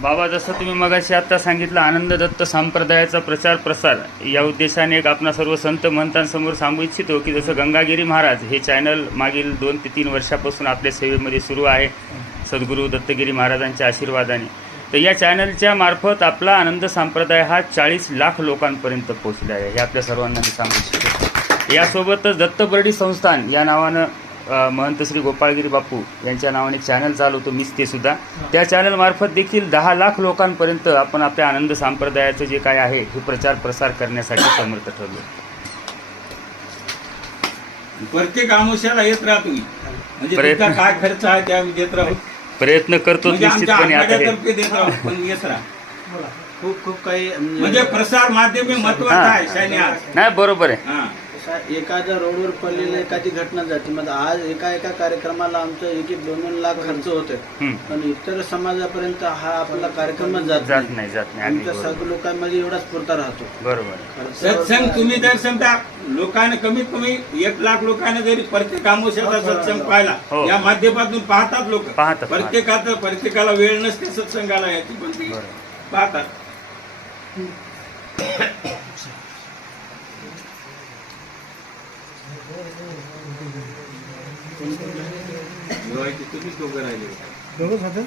बाबा जसं तुम्ही मगाशी आत्ता सांगितलं आनंद दत्त संप्रदायाचा प्रचार प्रसार या उद्देशाने एक आपण सर्व संत महंतांसमोर सांगू इच्छितो की जसं गंगागिरी महाराज हे चॅनल मागील दोन ते तीन वर्षापासून आपल्या सेवेमध्ये सुरू आहे सद्गुरू दत्तगिरी महाराजांच्या आशीर्वादाने. तर या चॅनलच्या मार्फत आपला आनंद संप्रदाय हा चाळीस लाख लोकांपर्यंत पोहोचला आहे हे आपल्या सर्वांना मी सांगू इच्छितो. यासोबतच दत्तबर्डी संस्थान या नावानं महंत श्री गोपाळगिरी बापू यांच्या नावाने चॅनल चालवतो मीच ते सुद्धा. त्या चॅनल मार्फत देखील दहा लाख लोकांपर्यंत आपण आपल्या आनंद संप्रदायाचं जे काय आहे हे प्रचार प्रसार करण्यासाठी समर्थ ठरलो. प्रत्येक आमुष्याला येत राहा तुम्ही. म्हणजे काय खर्च आहे त्या देत राहू. प्रयत्न करतो म्हणजे निश्चितपणे आता आखाड्यातर्फे देत राहू पण येत राहा. खूप खूप काही म्हणजे प्रसार माध्यम हे महत्वाचं. आहे नाही बरोबर आहे. हा एखाद्या रोडवर पडलेली एखादी घटना जाते म्हणजे आज एका एका कार्यक्रमाला आमचं एक एक दोन दोन लाख खर्च होते हं. पण इतर समाजापर्यंत हा आपला कार्यक्रमच जात जात नाही. जात नाही. आमच्या. सर्व लोकांमध्ये एवढा स्फूर्ता राहतो. बरोबर. सत्संग तुम्ही जर समजा लोकांना कमीत कमी एक लाख लोकांना जरी प्रत्येक आमुष्याचा सत्संग पाहिला हो. या माध्यमातून पाहतात लोक. पाहतात, प्रत्येकाचं प्रत्येकाला वेळ नसते सत्संगाला याची पण ती बरोबर. पाहतात. तुम्हीच लोक राहिले. दोघंच होतं